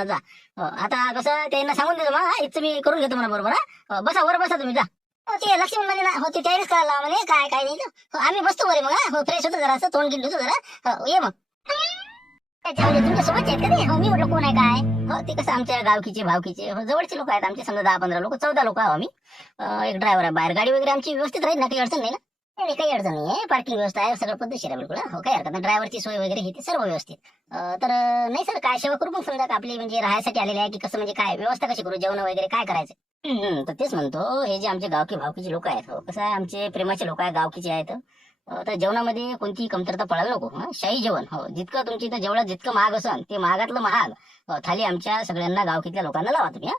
म्हणा जा. आता कसं त्यांना सांगून देतो मग इथं मी करून घेतो म्हणा बरोबर. बसा वर बसा तुम्ही जा. ते लक्ष्मण म्हणे ना ते तयारीच करायला म्हणे काय काय नाही आम्ही बसतो बरे मग फ्रेश होतो जरा असं तोंड गिंड होतो जरा. ये मग त्याच्यामध्ये तुमच्या सोबत आहेत का ते? मी म्हटलं कोण आहे काय. ते कसं आमच्या गावकीचे भावकीचे जवळचे लोक आहेत आमचे समजा 10-15 लोक 14 लोक आहो आम्ही. एक ड्रायव्हर आहे बाहेर गाडी वगैरे आमची व्यवस्थित राहील ना काही अडचण नाही ना. नाही काही अडचण नाही आहे पार्किंग व्यवस्था आहे सगळं पद्धतशीर आहे बिलकुल. काही हरकत नाही ड्रायव्हरची सोय वगैरे हे ते सर्व व्यवस्थित. तर नाही सर काय सेवा करू पण समजा आपली म्हणजे राहायसाठी आलेले आहे की कसं म्हणजे काय व्यवस्था कशी करू जेवण वगैरे काय करायचं. तर तेच म्हणतो हे जे आमचे गावकी भावकीचे लोक आहेत कसं आहे आमचे प्रेमाचे लोक आहेत गावकीचे आहेत. तर जेवणामध्ये कोणतीही कमतरता पडायला नको. शाही जेवण जितकं तुमची इथं जेवढं जितकं महाग असेल ते महागातलं महाग थाली आमच्या सगळ्यांना गावकीतल्या लोकांना लावा तुम्ही.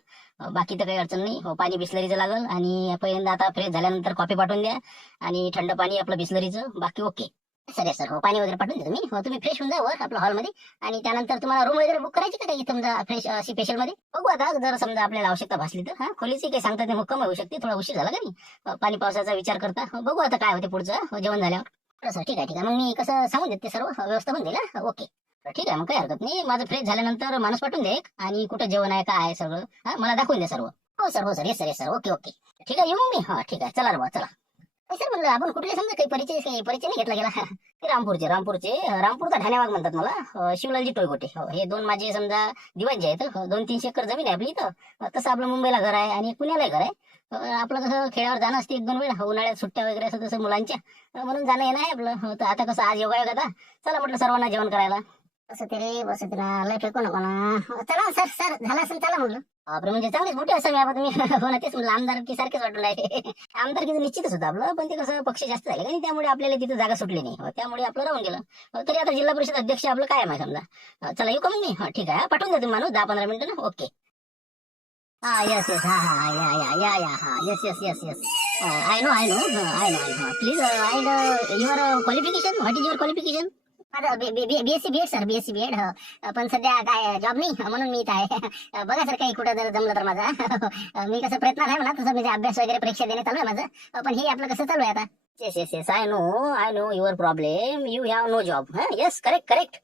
बाकी तर काही अडचण नाही. पाणी बिस्लरीचं लागल आणि पहिल्यांदा आता फ्रेश झाल्यानंतर कॉफी पाठवून द्या आणि थंड पाणी आपलं बिस्लरीचं बाकी ओके. सर सर पाणी वगैरे पाठवून द्या तुम्ही. तुम्ही फ्रेश होऊन जा वर आपल्या हॉलमध्ये आणि त्यानंतर तुम्हाला रूम वगैरे बुक करायची का काही समजा फ्रेश अशी स्पेशल मध्ये बघू आता जर समजा आपल्याला आवश्यकता भासली तर खोलीची काही सांगता ते मुक्काम होऊ शकते थोडा उशीर झाला का नाही पाणी पावसाचा विचार करता. बघू आता काय होते पुढचं जेवण झाल्यावर. सर ठीक आहे मग मी कसं सांगून देते सर्व व्यवस्था पण दिला ओके. ठीक आहे मग काही हरकत नाही माझं फ्रेश झाल्यानंतर माणूस पाठवून द्या एक आणि कुठं जेवण आहे काय आहे सगळं मला दाखवून द्या सर्व. हो sir yes sir okay okay ठीक आहे येऊ मी. ठीक आहे चला रे चला. सर म्हणलं आपण कुठले समजा काही परिचय नाही घेतला गेला. ते रामपूरचे रामपूरचा ठाण्यावाग म्हणतात मला शिवलालजी टोयगोटे. हे दोन माझे समजा दिवाणजी आहेत. 200-300 एकर जमीन आहे आपली इथं. तसं आपलं मुंबईला घर आहे आणि पुण्याला घर आहे. आपलं कसं खेड्यावर जाणं असते 1-2 वेळ उन्हाळ्यात सुट्ट्या वगैरे असं तसं मुलांच्या म्हणून जाणं येणं आहे आपलं. तर आता कसं आज योगायोग आता चला म्हटलं सर्वांना जेवण करायला. असं ते रे बस ना लय फेकू नको ना. चला सर झालं असेल चला म्हटलं. आपलं म्हणजे चांगलीच मोठी असं मी तुम्ही हो ना तेच म्हणलं आमदारकी सारखेच वाटून राहिले. आमदारकीचं निश्चितच होतं आपलं पण ते कसं पक्ष जास्त झाले आणि त्यामुळे आपल्याला तिथं जागा सुटली नाही त्यामुळे आपलं राहून गेलं. तरी आता जिल्हा परिषद अध्यक्ष आपलं काय आहे समजा. चला येऊ का मग मी. ठीक आहे पाठवून द्या तुम्ही माणूस 10-15 मिनिटं ना ओके. येस या yes I know please your qualification what is your qualification. माझं BSc BEd sir BSc BEd. पण सध्या काय जॉब नाही म्हणून मी इथं आहे. बघा सर काही कुठं जर जमलं तर माझा मी कसं प्रयत्न आहे म्हणा तसं म्हणजे अभ्यास वगैरे परीक्षा देणे चालू आहे माझं. पण हे आपलं कसं चालू आहे आता. Yes I know your problem you have no job. Yes correct.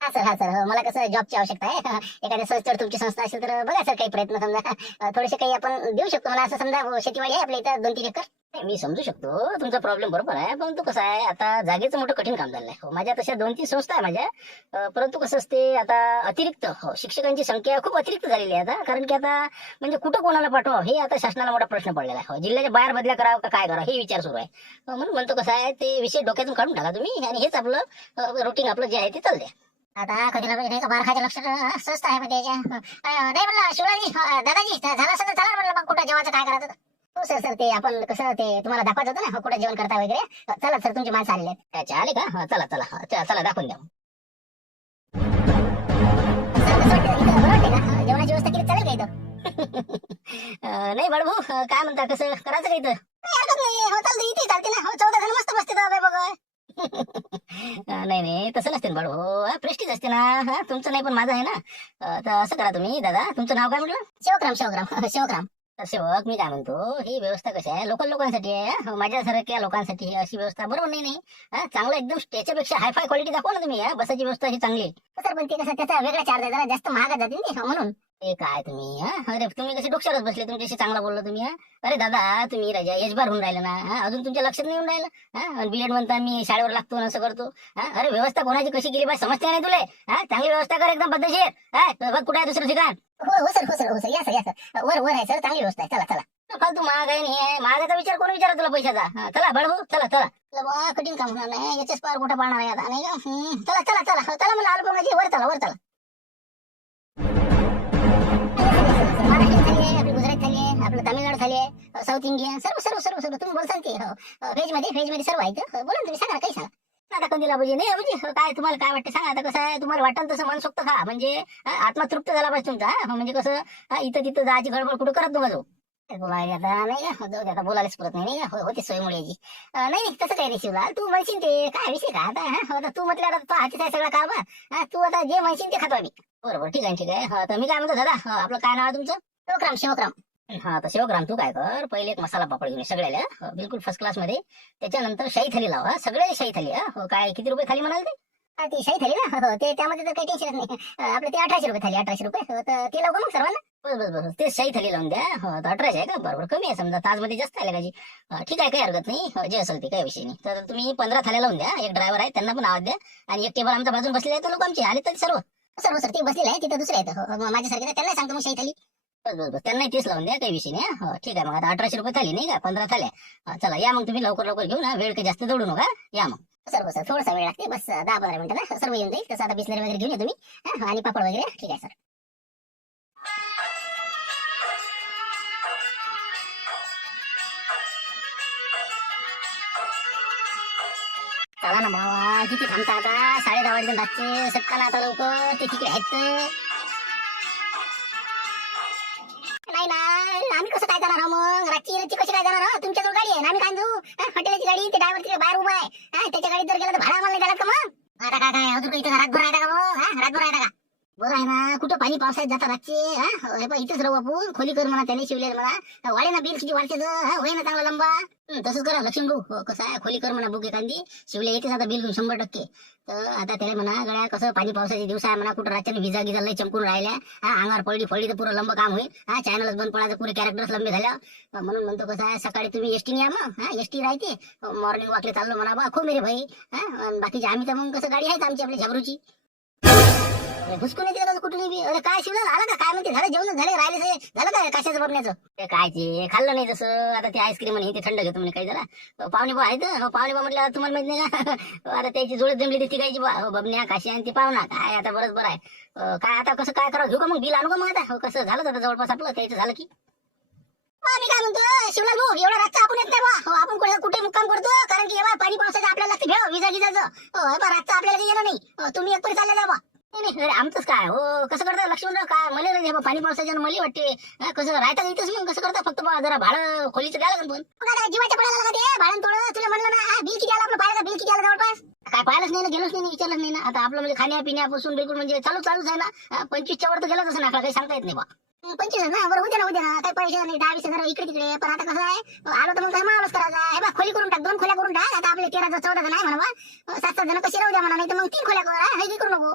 हा सर मला कसं जॉबची आवश्यकता आहे. एखाद्या संस्थेवर तुमची संस्था असेल तर बघा सर काही प्रयत्न समजा थोडेसे काही आपण देऊ शकतो मला असं समजा शेतीवाडी आहे आपल्या इथं 2-3 एकर. मी समजू शकतो तुमचा प्रॉब्लेम बरोबर आहे परंतु कसं आहे आता जागेचं मोठं कठीण काम झालं आहे. माझ्या तशा 2-3 संस्था आहे माझ्या. परंतु कसं असते आता अतिरिक्त शिक्षकांची संख्या खूप अतिरिक्त झालेली आहे आता. कारण की आता म्हणजे कुठं कोणाला पाठवा हे आता शासनाला मोठा प्रश्न पडलेला आहे. जिल्ह्याच्या बाहेर बदल्या करावं का काय करावं हे विचार सुरू आहे. म्हणून म्हणतो कसं आहे ते विषय डोक्यातून काढून टाका तुम्ही आणि हेच आपलं रुटीन आपलं जे आहे ते चालते. आता कधी ना कधी बारखाच्या लक्षात स्वस्त आहे म्हणजे नाही म्हणलं शिवराजी दादाजी झालं असं तर चला म्हणलं मग कुठं जेवायचं काय करायचं. हो सर ते आपण कसं ते तुम्हाला दाखवायचं होतं ना कुठं जेवण करता वगैरे. चला सर तुमची माणसं आलेले आहेत. आले का चला दाखवून द्या. जेवणाची व्यवस्था केली चालेल का इथं. नाही बाळभाऊ काय म्हणता कसं करायचं का इथं. चालते इथे चालते ना 14 जण मस्त बसते बघा. नाही तसं नसते ना बाळभाऊ प्रेस्टीज असते ना. तुमचं नाही पण माझं आहे ना. तर असं करा तुम्ही दादा तुमचं नाव काय म्हटलं. शिवग्राम. तर सेवक मी काय म्हणतो ही व्यवस्था कशी आहे लोकल लोकांसाठी आहे. माझ्यासारख्या लोकांसाठी ही अशी व्यवस्था बरोबर नाही. चांगलं एकदम त्याच्यापेक्षा हायफाय क्वालिटी दाखवा ना तुम्ही. बसाची व्यवस्था ही चांगली सर पण ते कसं त्याचा वेगळा चार्ज आहे जरा जास्त महाग जाते म्हणून. हे काय तुम्ही अरे तुम्ही कसे डोक्यावरच बसले तुमच्याशी चांगला बोललो तुम्ही. अरे दादा तुम्ही राजा एजबार होऊन राहिला ना अजून तुमच्या लक्षात नाही येऊन राहिलं. बीएड म्हणता मी शाळेवर लागतो असं करतो. अरे व्यवस्था कोणाची कशी केली पाहिजे समजते नाही तुले. चांगली व्यवस्था कर एकदम पद्धतशीर. बघ कुठे आहे दुसरं ठिकाण. हो सर या सर वर आहे सर चांगली व्यवस्था आहे. चला फालतू महाग आहे नाही महागाचा विचार कोण विचारा तुला पैशाचा. चला बाळभाऊ चला कठीण काम होणार नाही याच्याच पार कुठे पाळणार आहे आता नाही का. चला मला आलो माझी वर चला. महाराष्ट्र झाली आहे आपली गुजरात झाली आहे आपलं तामिळनाडू झाली आहे साऊथ इंडिया सर्व तुम्ही बोलसान ते व्हेज मध्ये सर्व आहेत. बोला तुम्ही सांगा काही सांगा. आता कंदीला पाहिजे नाही म्हणजे काय तुम्हाला काय वाटतं सांगा. आता कसं आहे तुम्हाला वाटेल तसं मनसोक्त खा म्हणजे आत्मा तृप्त झाला पाहिजे तुमचा. म्हणजे कसं इथं तिथं जायची गडबड कुठं करत नका जाऊ. बोलायला आता नाही का जाऊ दे आता बोलायलाच परत नाही का होते सोयमुळे याची. नाही तसं काही नाही शिवलाल तू म्हणशील ते काय विषय का आता तू म्हटलं आता तो हातीच आहे सगळा काम. तू आता जे म्हणशील ते खातो आम्ही. बरोबर ठीक आहे. तर मी काय म्हणतो दादा आपलं काय नाव आहे तुमचं. शिवग्राम. तर शिवग्राम तू काय कर पहिले एक मसाला पापड घेऊन सगळ्याला बिलकुल फर्स्ट क्लास मध्ये. त्याच्यानंतर शाही थाली लावा सगळे शाही थाली. काय किती रुपये थाली म्हणाल ते. ती शाही थाली ना, हो ते त्यामध्ये तर काही टेन्शन नाही. आपलं ते 1800 रुपये थाली, 1800 रुपये. तर ते लावू का मग सर्वांना? बस बस बस ते शाही थाली लावून द्या. हो तर 1800 आहे का? बरोबर, कमी आहे समजा, ताजमध्ये जास्त आहे का? ठीक आहे, काही हरकत नाही. जे असेल ते काही विषय नाही. तर तुम्ही 15 थाल्या लावून द्या. एक ड्रायव्हर आहे त्यांना पण आवाज द्या. आणि एक टेबल आमच्या बाजून बसले आहेत लोक आमचे आले तर सर्व सर्व सर ते बसलेले आहे तिथं दुसरे आहेत. माझ्यासारखे त्यांना सांगतो मग शाही थाली. बस बस बस त्यांनाही तेच लावून द्या, काही विषय नाही. हो ठीक आहे, मग आता 1800 रुपये थाली नाही का, 15 थाल्या. चला या मग तुम्ही लवकर लवकर घेऊन वेळ काही जास्त दौडू नका. या मग सर्व सर, थोडासा वेळ लागते, बस 10-15 मिनिटं ना सर्व येऊन जाईल. तसं आता बिस्लरी वगैरे घेऊन या तुम्ही. आणि पापड वगैरे. ठीक आहे सर. चला ना भावा, किती थांबता आता? 10:30 वाजले रातचे. सटका ना आता लवकर, ते तिकडे आहेत. नाही ना, आम्ही कसं काय जाणार आहो मग? रातची कशी काय जाणार आहो? तुमच्याजवळ गाडी आहे ना, आम्ही काय जाऊ? हॉटेलची गाडी, ते ड्रायव्हर तिकडे बाहेर उभा आहे. त्याच्या गाडीत जर गेला तर भाडा आम्हाला नाही द्यायला का मग? आता काय काय अजून काही इथं रातभर राहता का मग? रातभर राहता का? बरं आहे ना, कुठं पाणी पावसाळ्यात जाता रातचे. हे पण इथंच राहू आपण. खोली कर म्हणा, त्याने शिवले म्हणा. वाढे ना बिल किती वाढते होय ना चांगला लंबा. तसंच करा लक्ष्मण भाऊ. कसं आहे, खोली कर म्हणा बुक एखादी. शिवले येतेच आता बिल 100%. तर आता त्याला म्हणा गड्या, कसं पाणी पावसाचे दिवस आहे म्हणा, कुठं रातच्याने विजा गिजा लय चमकून राहिल्या. अंगावर पडली फळली तर पुरं लंब काम होईल. चॅनलच बंद पडायचं, पुरे कॅरेक्टर्स लंबे झाल्या. म्हणून म्हणतो कसं आहे, सकाळी तुम्ही एसटी या मग. एसटी राहते, मॉर्निंग वॉकले चाललो म्हणा बा, खो मेरे भाई. बाकीचे आम्ही तर मग कसं गाडी आहेच आमची आपली झबरूची. घुसकून येते का कुठे बी? अरे काय शिवलं झालं का? काय म्हणते, झालं जेवण झाले राहिले झालं काय कशाचं बघण्याचं? ते काय ते खाल्लं नाही जसं. आता ते आईस्क्रीम म्हणे ते थंड घेतो म्हणे काही जरा. पाहुणे बा आहेत. पाहुणे बा म्हटलं तुम्हाला माहित नाही का? आता त्याची जोडत जमली ती गायची बबन्या काशी आणि ती पाहुणा काय आता बरंच बरं आहे. काय आता कसं काय करावं? घेऊ का मग बिल आणू का मग? आता कसं झालं आता जवळपास आपलं त्याचं झालं की. मी काय म्हणतो शिवलाल भाऊ, एवढा रातचा आपण येत नाही बा. आपण कुठे मुक्काम करतो, कारण की पाणी पावसाचं आपल्याला लागते भेळ विजा गिजाचं. रातचा आपल्याला काही येणार नाही. तुम्ही एक परी चालले जा बा. नाही नाही, अरे आमचंच काय हो, कसं करता लक्ष्मणराव? काय मला नाही पाणी पावसाच्या मला वाटते. कसं राहता येतच मग कसं करता? फक्त जरा भाडं खोलीचं द्यायला लागेल. पण जीवाच्या पडायला लागते भाडं थोडं. तुला म्हणलं ना बिल किती आलं आपलं, पाहिलं बिल किती आलं जवळपास? काय पाहिलंच नाही ना, गेलोच नाही, विचारलंच नाही ना. आता आपलं म्हणजे खाण्यापिण्यापासून बिलकुल म्हणजे चालूच आहे ना. 25च्या वर तर गेलाच असं ना, आपल्याला काही सांगता येत नाही बा. 25 ना, बरं उद्या ना काही पैसे नाही, 10-20 इकडे तिकडे. पण आता कसं आहे, आलो तर मग काय मावळच करायचा. हे बा खोली करून टाक, 2 खोल्या करून टाक. आता आपले 13-14 जण आहे म्हणा, 7-7 जण कशी राहू द्या म्हणा. नाही तर मग 3 खोल्या हे करू नको,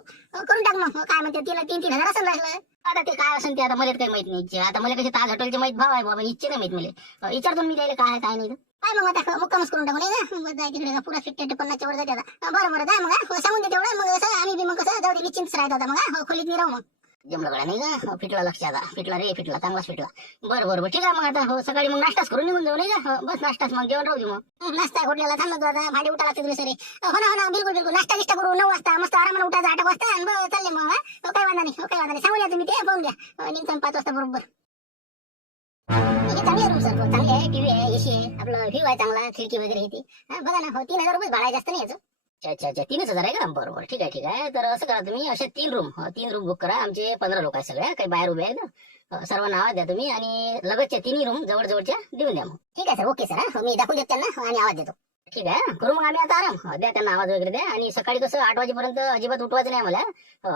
करून टाक मग. काय म्हणते तिला 3-3 हजार असं लागलं. आता ते काय असेल ते आता मला काही माहित नाही. आता मला कशी ताज हॉटेलचे माहित भाव आहे बाबा, इच्छे नाही माहित मला. विचारतो मी त्याला काय काय नाही. काय मग आता मुक्कामच करून टाकू नाही ना, तिकडे पुरा 50-50 वर जाते. बरं बरं जाय मग, सांगून दे तेवढं. मग आम्ही बी मग कसं जाऊ दे, निश्चिंत राहत होता मग. खोलीत नाही राहू मग. जमलं गड्या नाही का? फिटला लक्ष आता, फिटला रे, फिटला चांगलाच फिटला. बरं बरं ठीक आहे मग. आता हो सकाळी मग नाश्ताच करून निघून जाऊ नाही का? बस नाश्ताच मग, जेवण राहू दे मग. नाश्ता घोटल्याला थांबतो आता, भांडे उठा लागते तुला सरे. हो ना बिलकुल बिलकुल. नाश्ता करू 9 वाजता मस्त आरामाने उठायचं, 8 वाजता आणि चालले मग. काही वांधा नाही, काही वांधा नाही. सांगून या तुम्ही ते, पाहून घ्या. निघतो 5 वाजता बरोबर. चांगली आहे रूम सर, चांगली आहे. टीव्ही आहे, एसी आहे, आपलं व्ह्यू आहे चांगला, खिडकी वगैरे येते. बघा ना, हो 3000 रुपये भाडा, जास्त नाही याचं. अच्छा 3000 आहे का? बरोबर ठीक आहे. तर असं करा तुम्ही, अशा 3 रूम बुक करा. आमचे 15 लोक आहेत सगळ्या, काही बाहेर उभे आहेत ना. सर्व नाव द्या तुम्ही आणि लगतच्या 3 रूम जवळच्या देऊन द्या मग. ठीक आहे सर, ओके सर. मी दाखवून देतो त्यांना आणि आवाज देतो. ठीक आहे, करू मग आम्ही आता आराम. द्या त्यांना आवाज वगैरे द्या. आणि सकाळी कसं 8 वाजेपर्यंत अजिबात उठवायचं नाही मला.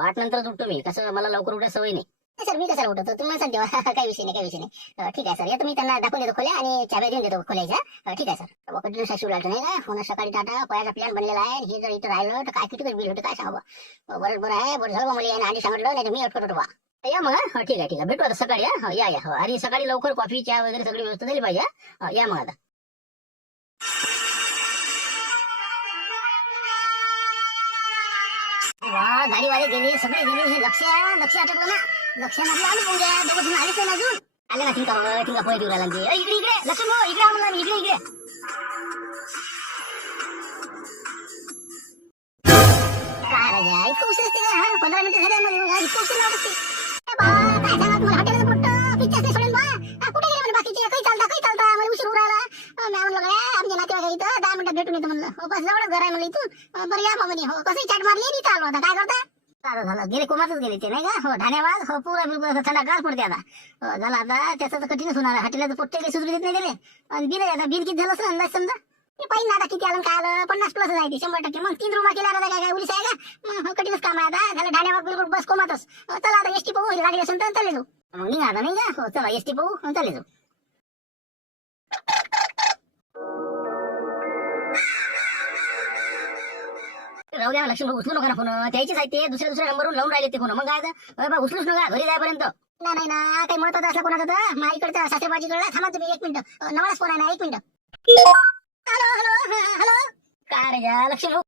8 नंतरच उठतो मी, कसं मला लवकर उठायची सवय नाही. सर मी कशाला उठवतो, तुम्हाला सांगते. काही विषय नाही. ठीक आहे सर, येतो मी त्यांना दाखवून देतो खोल्या आणि चाव्या देऊन देतो खोल्याच्या. ठीक आहे सर. कंटिन्यू शिवला नाही का? होणं सकाळी टाटा पयाचा प्लॅन बनलेला आहे. हे जर इथं राहिलं तर काय किती बिल होतं काय सांगा. बरं आहे, बरं झालं मला आणि सांगितलं, नाही तर मी अटकत बा. या मग. ठीक आहे भेटू आता सकाळी. या आणि सकाळी लवकर कॉफी चहा वगैरे सगळी व्यवस्था झाली पाहिजे. या मग आता. वा, गाडीवाले गेले, सगळे गेले. हे लक्ष आटकलं ना. लक्षामध्ये आलं पाहून द्या. दोघं जण आलेच नाही अजून. आले ना, ठीक पोहे देऊ राहिला. इकडे लक्ष्मण भाऊ, इकडे आम्हाला, इकडे. काय राजा इतकं उशीर असते का? 15 मिनिटं झाले मला, इतकं उशीर लावत असते. काय सांगा तुम्हाला, हॉटेलचं पोट्ट पिक्चर नाही सोडेल बा. कुठे गेले म्हणजे बाकीचे? काही चालता मला उशीर होऊ राहिला. मी म्हणलं गड्या, आमच्या नातेवाईक इथं 10 मिनिटात भेटून येतो म्हणलं. बस जवळच घर आहे म्हणलं इथून. बरं या मग. हो कसं चाट मारली आणि इथं आलो आता. काय करता? झालं गेले, कोमातच गेले ते नाही का? हो धन्यवाद. हो पुरा बिलकुल थंडा गार पडते आता. झालं आता, त्याचं तर कठीणच होणार आहे. हॉटेलचं पोट्टे काही सुधरू देत नाही गेले. आणि बिल आता बिल किती झालं असं अंदाज समजा. ते पाहिजे आता किती आलं काय आलं. 50+ आहे ते, 100%. मग 3 रूमा केल्या आता काय उलीस आहे का? मग कठीणच काम आहे आता. झालं ढाण्याबाग बिलकुल बस कोमातच. चला आता एसटी पाहू, लागली असेल तर चालले जाऊ. मग निघा आता नाही का? हो चला एसटी पाहू, चालले जाऊ. राहू द्या लक्ष्मी भाऊ, उचलू नका ना फोन, त्याचीच आहे ते, दुसऱ्या नंबरवरून लावून राहिले ते फोन. मग काय बा उचलूच नका घरी जायपर्यंत. नाही ना, काही महत्वाचं असलं कोणाचं तर माझ्याकडचा सासरेबाजीकडला. थांबा तुम्ही 1 मिनिट, नवराच फोन आहे ना, 1 मिनिट. हॅलो हॅलो हॅलो, काय रे लक्ष्मी भाऊ?